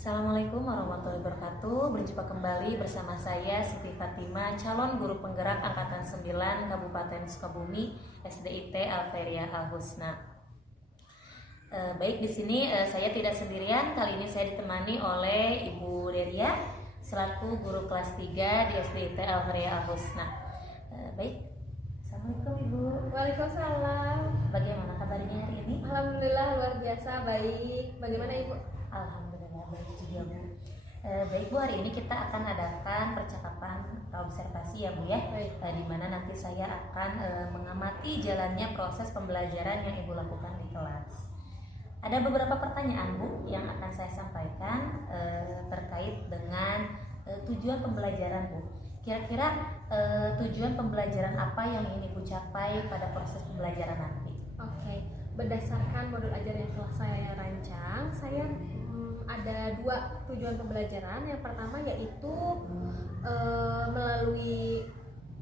Assalamualaikum warahmatullahi wabarakatuh. Berjumpa kembali bersama saya Siti Fatima, calon guru penggerak angkatan 9 Kabupaten Sukabumi, SDIT Alveria Al-Husna. Baik, di sini saya tidak sendirian. Kali ini saya ditemani oleh Ibu Deria selaku guru kelas 3 di SDIT Alveria Al-Husna. Baik, Assalamualaikum Ibu. Waalaikumsalam. Bagaimana kabarnya hari ini? Alhamdulillah luar biasa baik. Bagaimana Ibu? Alhamdulillah baik juga Bu. Baik Bu, hari ini kita akan adakan percakapan observasi ya Bu ya. Di mana nanti saya akan mengamati jalannya proses pembelajaran yang Ibu lakukan di kelas. Ada beberapa pertanyaan Bu yang akan saya sampaikan terkait dengan tujuan pembelajaran Bu. Kira-kira tujuan pembelajaran apa yang ingin Ibu capai pada proses pembelajaran nanti? Oke. Berdasarkan modul ajar yang telah saya rancang, saya ada 2 tujuan pembelajaran. Yang pertama yaitu melalui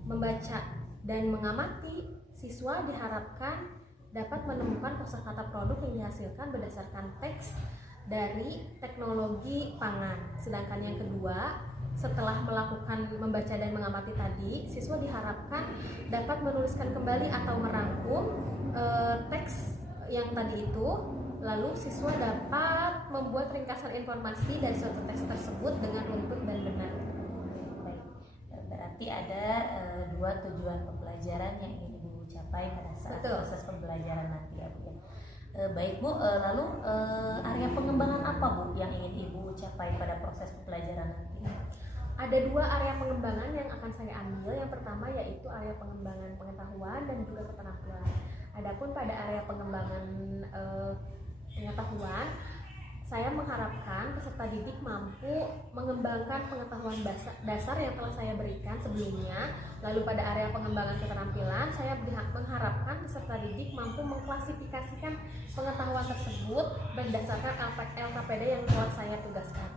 membaca dan mengamati, siswa diharapkan dapat menemukan kosakata produk yang dihasilkan berdasarkan teks dari teknologi pangan. Sedangkan yang kedua, setelah melakukan membaca dan mengamati tadi, siswa diharapkan dapat menuliskan kembali atau merangkum teks yang tadi itu. Lalu siswa dapat membuat ringkasan informasi dari suatu teks tersebut dengan runtut dan benar. Baik, berarti ada 2 tujuan pembelajaran yang ingin Ibu capai pada saat proses pembelajaran nanti ya Bu. Baik Bu, lalu area pengembangan apa Bu yang ingin Ibu capai pada proses pembelajaran nanti? Ada 2 area pengembangan yang akan saya ambil. Yang pertama yaitu area pengembangan pengetahuan dan juga keterampilan. Adapun pada area pengembangan pengetahuan, saya mengharapkan peserta didik mampu mengembangkan pengetahuan dasar yang telah saya berikan sebelumnya. Lalu pada area pengembangan keterampilan, saya mengharapkan peserta didik mampu mengklasifikasikan pengetahuan tersebut berdasarkan LKPD yang telah saya tugaskan.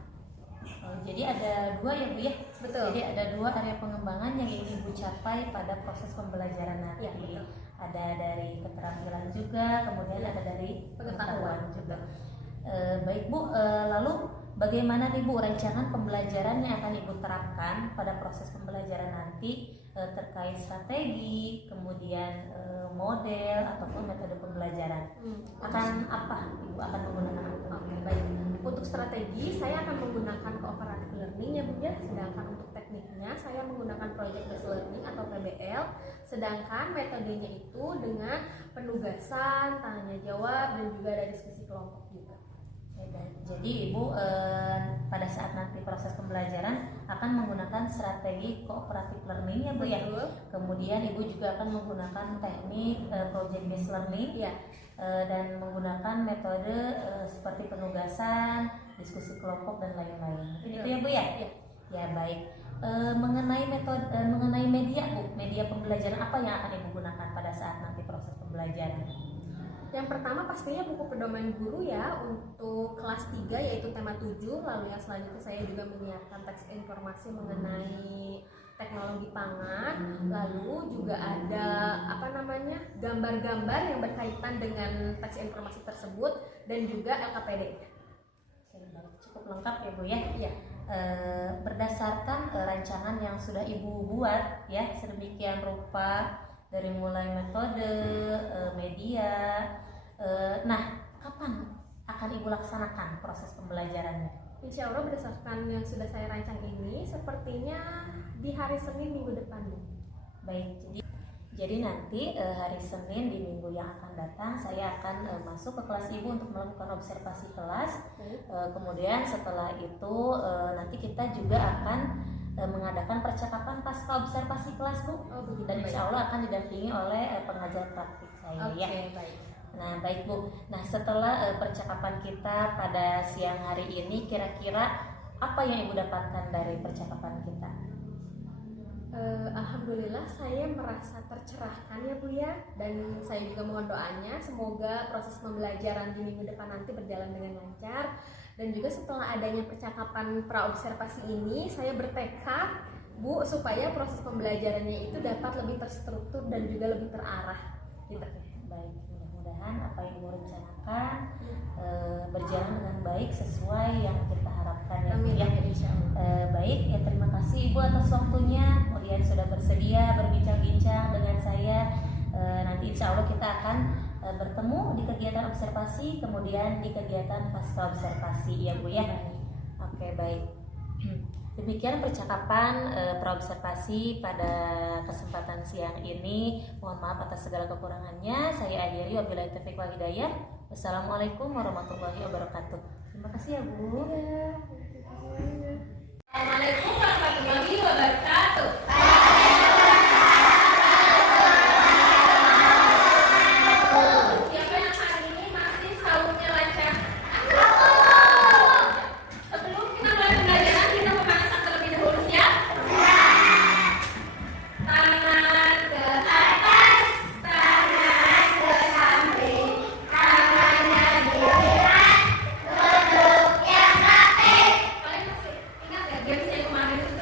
Jadi ada 2 ya Bu ya? Betul. Jadi ada 2 area pengembangan yang ingin Ibu capai pada proses pembelajaran nanti. Ya, betul. Ada dari keterampilan juga, kemudian ada dari pengetahuan juga. Baik Bu, lalu bagaimana nih Bu rancangan pembelajaran yang akan Ibu terapkan pada proses pembelajaran nanti terkait strategi, kemudian model ataupun metode pembelajaran? Akan apa Ibu akan menggunakan? Oke, baik. Untuk strategi saya akan menggunakan cooperative learning ya Bu ya. Sedangkan untuk tekniknya saya menggunakan project based learning atau PBL. Sedangkan metodenya itu dengan penugasan, tanya jawab dan juga ada diskusi kelompok juga. Jadi Ibu pada saat nanti proses pembelajaran akan menggunakan strategi cooperative learning ya Bu ya. Kemudian Ibu juga akan menggunakan teknik project based learning ya. Dan menggunakan metode seperti penugasan, diskusi kelompok dan lain-lain. Itu ya Bu ya? Ya baik. Mengenai metode, mengenai media Bu, media pembelajaran apa yang akan Ibu gunakan pada saat nanti proses pembelajaran? Yang pertama pastinya buku pedoman guru ya untuk kelas 3 yaitu tema 7. Lalu yang selanjutnya saya juga menyiapkan teks informasi mengenai teknologi pangan. Lalu juga ada gambar-gambar yang berkaitan dengan teks informasi tersebut dan juga LKPD. Cukup lengkap ya Bu ya? Iya. Berdasarkan rancangan yang sudah Ibu buat ya sedemikian rupa, dari mulai metode, media, nah kapan akan Ibu laksanakan proses pembelajarannya? Insya Allah berdasarkan yang sudah saya rancang ini sepertinya di hari Senin minggu depan. Baik, jadi nanti hari Senin di minggu yang akan datang saya akan masuk ke kelas Ibu untuk melakukan observasi kelas. Kemudian setelah itu nanti kita juga akan mengadakan percakapan pasca observasi kelas Bu. Dan insya Allah akan didampingi oleh pengajar praktik saya ya. Baik. Nah baik Bu, nah setelah percakapan kita pada siang hari ini, kira-kira apa yang Ibu dapatkan dari percakapan kita? Alhamdulillah saya merasa tercerahkan ya Bu ya. Dan saya juga mohon doanya semoga proses pembelajaran di minggu depan nanti berjalan dengan lancar. Dan juga setelah adanya percakapan praobservasi ini, saya bertekad Bu supaya proses pembelajarannya itu dapat lebih terstruktur dan juga lebih terarah gitu. Baik, mudah-mudahan apa yang Ibu rencanakan berjalan dengan baik sesuai yang kita harapkan ya Bu ya. Baik ya, terima kasih Ibu atas waktunya, kemudian sudah bersedia berbincang-bincang dengan saya. Nanti insya Allah kita akan bertemu di kegiatan observasi, kemudian di kegiatan pasca observasi ya Bu ya. Oke, baik. Demikian percakapan praobservasi pada kesempatan siang ini. Mohon maaf atas segala kekurangannya. Saya akhiri, wabillahi taufiq wal hidayah. Wassalamualaikum warahmatullahi wabarakatuh. Terima kasih ya Bu. Assalamualaikum warahmatullahi wabarakatuh. Siapa yang hari ini masih sahurnya lancar? Sebelum kita mulai pembelajaran, kita pemanasan terlebih dahulu, siap? Tangan ke atas, tangan ke samping, tangannya diikat, duduk yang rapi. Kalian masih ingat ya games yang kemarin itu?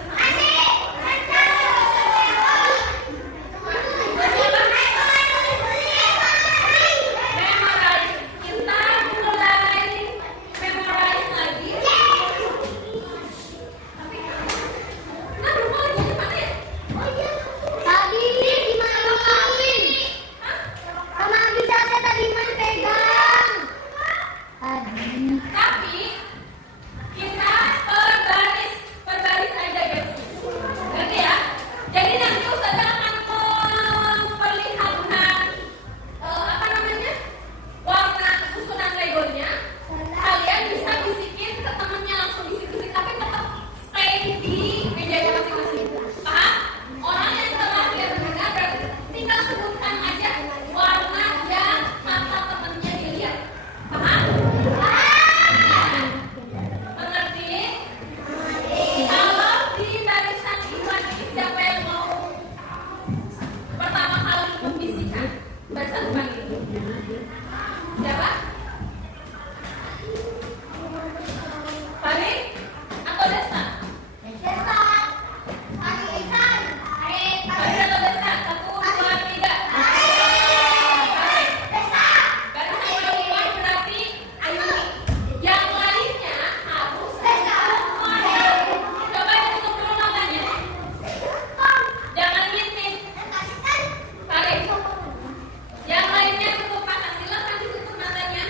Yang lainnya tutup mata, silakan ditutup matanya.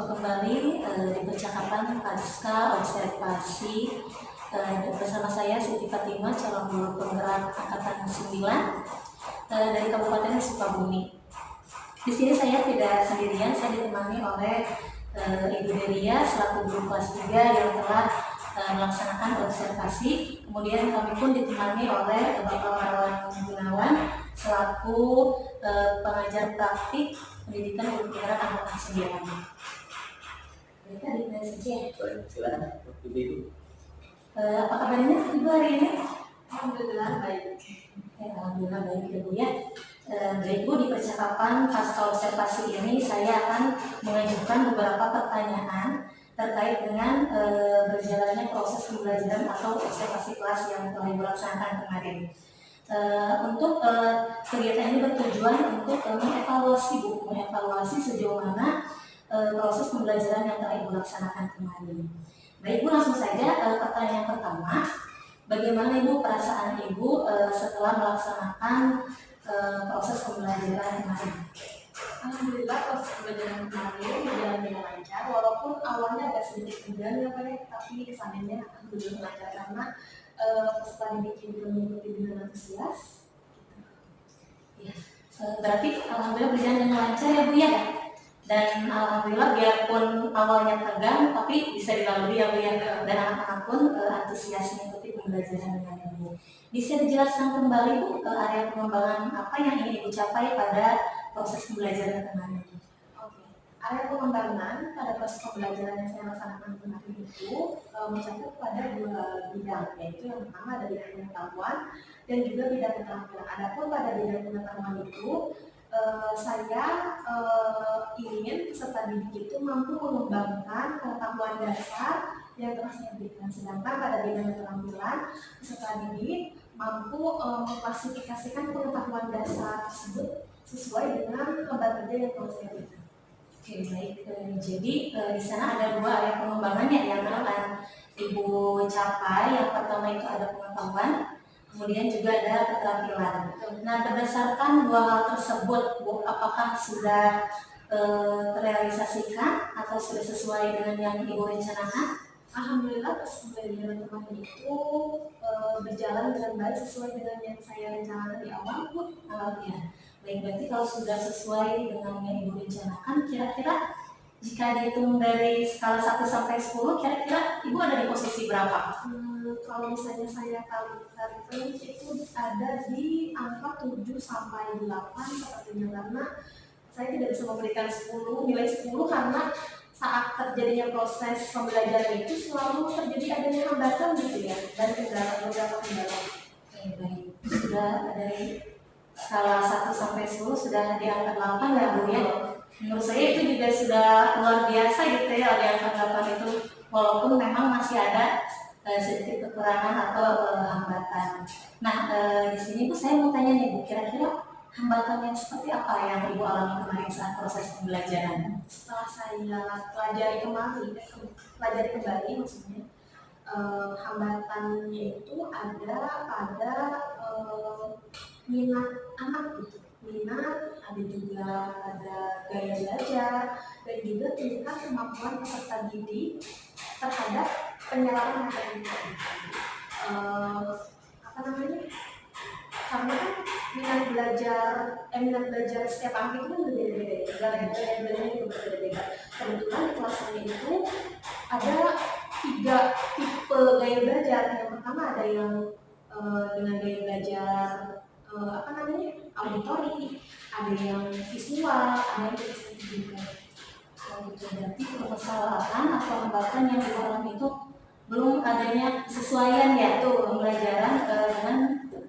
Jumpa kembali di percakapan pasca observasi bersama saya Siti Fatimah, calon guru penggerak angkatan 9 dari Kabupaten Sukabumi. Di sini saya tidak sendirian, saya ditemani oleh Ibu Delia selaku guru kelas 3 yang telah melaksanakan observasi. Kemudian kami pun ditemani oleh Bapak Marwan Gunawan selaku pengajar praktik pendidikan guru penggerak angkatan 9. Mereka dimana saja? Silakan, Ibu. Apa kabarnya Ibu hari ini? Alhamdulillah baik. Alhamdulillah baik Ibu ya. Baik Bu, di percakapan pasca observasi ini saya akan mengajukan beberapa pertanyaan terkait dengan berjalannya proses pembelajaran atau observasi kelas yang telah Ibu laksanakan kemarin. Untuk kegiatan ini bertujuan untuk mengevaluasi sejauh mana proses pembelajaran yang telah Ibu laksanakan kemarin. Baik Bu, langsung saja pertanyaan pertama. Bagaimana Ibu perasaan Ibu setelah melaksanakan proses pembelajaran kemarin? Alhamdulillah proses pembelajaran kemarin berjalan dengan lancar, walaupun awalnya agak sedikit tegang ya Pak ya, tapi kesannya alhamdulillah lancar karena peserta didik juga mengikuti dengan antusias. Ya, berarti alhamdulillah berjalan dengan lancar ya Bu ya. Dan alhamdulillah biarpun awalnya tegang tapi bisa dilalui ya Bu ya. Dan anak-anak pun antusias mengikuti pembelajaran dengan Ibu. Bisa dijelaskan kembali Bu area pengembangan apa yang ingin Ibu capai pada proses pembelajaran kemarin? Oke. Area pengembangan pada proses pembelajaran yang saya laksanakan kemarin itu mencakup pada 2 bidang, yaitu yang pertama ada bidang pengetahuan dan juga bidang keterampilan. Adapun pada bidang pengetahuan itu saya ingin peserta didik itu mampu mengembangkan pengetahuan dasar yang telah saya berikan. Sedangkan pada bidang keterampilan, peserta didik mampu mengklasifikasikan pengetahuan dasar tersebut sesuai dengan lembar kerja yang telah saya berikan. Oke baik, jadi di sana ada 2 area pengembangannya yang akan Ibu capai. Yang pertama itu ada pengetahuan, kemudian juga ada keterampilan. Nah, berdasarkan 2 hal tersebut, Bu, apakah sudah terrealisasikan atau sudah sesuai dengan yang Ibu rencanakan? Alhamdulillah proses pembelajaran kemarin itu berjalan dengan baik sesuai dengan yang saya rencanakan di awal, Bu. Ya. Baik, berarti kalau sudah sesuai dengan yang Ibu rencanakan, kira-kira jika dihitung dari skala 1 sampai 10, kira-kira Ibu ada di posisi berapa? Kalau misalnya saya kali itu ada di angka 7 sampai 8 sepertinya, karena saya tidak bisa memberikan nilai 10 karena saat terjadinya proses pembelajaran itu selalu terjadi adanya hambatan gitu ya, dan beberapa kendala. Baik, sudah dari skala 1 sampai 10 sudah di angka 8 ya Bu ya. Menurut saya itu juga sudah luar biasa gitu ya, di angka 8 itu, walaupun memang masih ada sedikit kekurangan atau hambatan. Nah, di sini Bu saya mau tanya nih Bu, kira-kira hambatan yang seperti apa yang Ibu alami kemarin saat proses pembelajaran? Setelah saya pelajari kembali maksudnya, hambatannya itu ada pada minat anak gitu. Minat, ada juga ada gaya belajar, dan juga tingkat kemampuan peserta didik terhadap penyerapan materi tadi. Karena kan minat belajar setiap anak itu kan berbeda-beda ya, gaya belajarnya juga berbeda-beda. Kebetulan di kelas saya itu ada 3 tipe gaya belajar. Yang pertama ada yang dengan gaya belajar auditori, ada yang visual, ada yang juga. Berarti permasalahan atau hambatan yang dialami itu belum adanya kesesuaian ya tuh pembelajaran dengan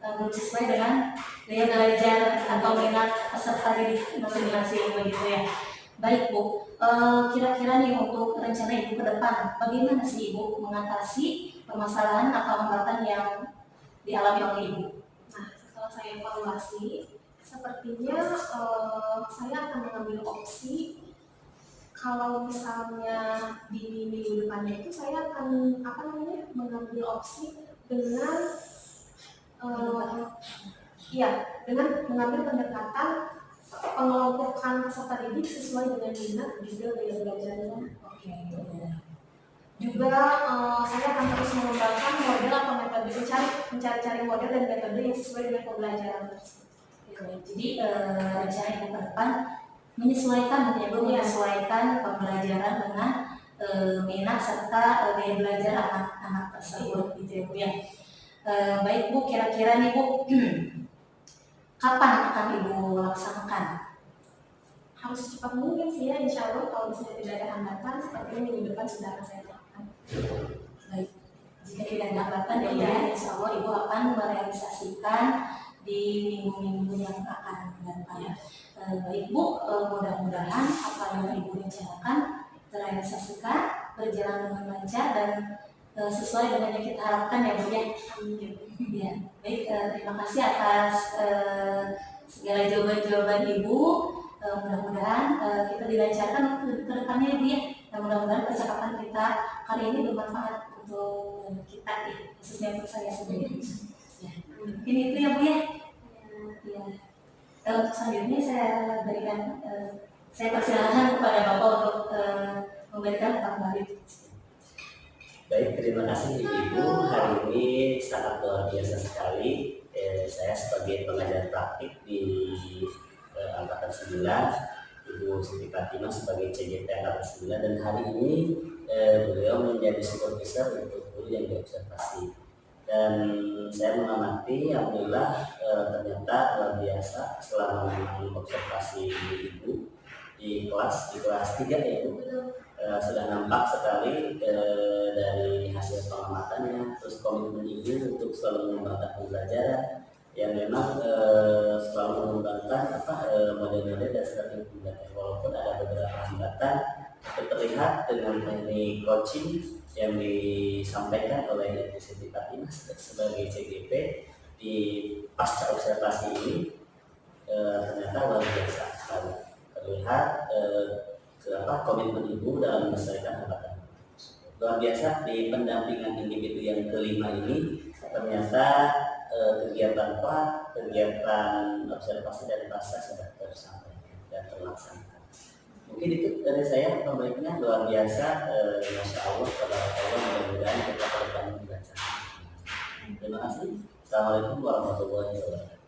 belum sesuai dengan gaya belajar atau minat peserta didik masing-masing begitu ya. Baik Bu, kira-kira nih untuk rencana Ibu ke depan, bagaimana sih Ibu mengatasi permasalahan atau hambatan yang dialami oleh Ibu? Nah, setelah saya evaluasi, sepertinya saya akan mengambil opsi kalau misalnya di minggu depannya itu saya akan mengambil opsi dengan dengan mengambil pendekatan pengelompokan peserta didik sesuai dengan minat dan juga gaya belajarnya. Oke. Juga saya akan terus mengembangkan model atau metode mencari model dan metode yang sesuai dengan pembelajaran tersebut. Jadi rencana ibu ke depan menyesuaikan menyesuaikan pembelajaran dengan minat serta gaya belajar anak-anak tersebut gitu ya Bu ya. Baik Bu, kira-kira nih Bu, kapan akan Ibu laksanakan? Harus secepat mungkin sih ya, insya Allah kalau misalnya tidak ada hambatan seperti ini minggu depan sudah akan saya lakukan. Baik, jika tidak ada hambatan ya insya Allah Ibu akan merealisasikan di minggu-minggu yang akan datang. Baik Bu, mudah-mudahan apa yang Ibu rencanakan terrealisasikan, berjalan dengan lancar dan sesuai dengan yang kita harapkan ya Bu ya. Ya, baik, terima kasih atas segala jawaban-jawaban Ibu. Mudah-mudahan kita dilancarkan ke depannya Ibu ya. Dan mudah-mudahan percakapan kita kali ini bermanfaat untuk kita ya, khususnya untuk saya sendiri. Ya, mungkin itu ya Bu ya. Ya. Untuk selanjutnya saya berikan saya persilakan kepada Bapak untuk memberikan kembali. Baik, terima kasih Ibu. Hari ini sangat luar biasa sekali. Saya sebagai pengajar praktik di Angkatan 9, Ibu Siti Fatimah sebagai CGP Angkatan 9, dan hari ini beliau menjadi supervisor untuk guru yang diobservasi. Dan saya mengamati, alhamdulillah ternyata luar biasa selama observasi Ibu di kelas 3 ya Ibu. Sudah nampak sekali dari hasil pengamatannya, terus komitmen Ibu untuk selalu mengembangkan pembelajaran yang memang selalu mengembangkan model-model dan strategi pembelajaran, walaupun ada beberapa hambatan terlihat dengan teknik coaching yang disampaikan oleh Ibu Siti Fatimah sebagai CGP di pasca observasi ini. Ternyata luar biasa sekali terlihat komitmen Ibu dalam menyelesaikan hambatan. Luar biasa di pendampingan individu yang kelima ini ternyata kegiatan observasi dan pasca sudah tersampaikan dan terlaksana. Mungkin itu dari saya, pembaiknya luar biasa. Masya Allah, mudah-mudahan kita akan membaca. Terima kasih. Assalamualaikum warahmatullahi wabarakatuh.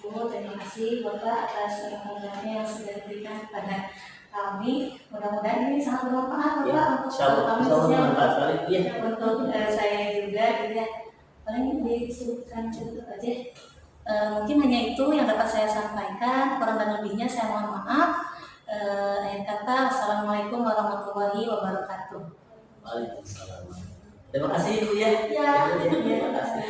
Terima kasih Bapak atas pengalamannya yang sudah diberikan kepada kami. Mudah-mudahan ini sangat bermanfaat Bapak untuk kami khususnya untuk saya juga. Jadi paling disebutkan cukup aja. Mungkin hanya itu yang dapat saya sampaikan. Kurang dan lebihnya saya mohon maaf. Akhir kata, wassalamualaikum warahmatullahi wabarakatuh. Waalaikumsalam. Terima kasih Ibu ya. Ya, terima kasih.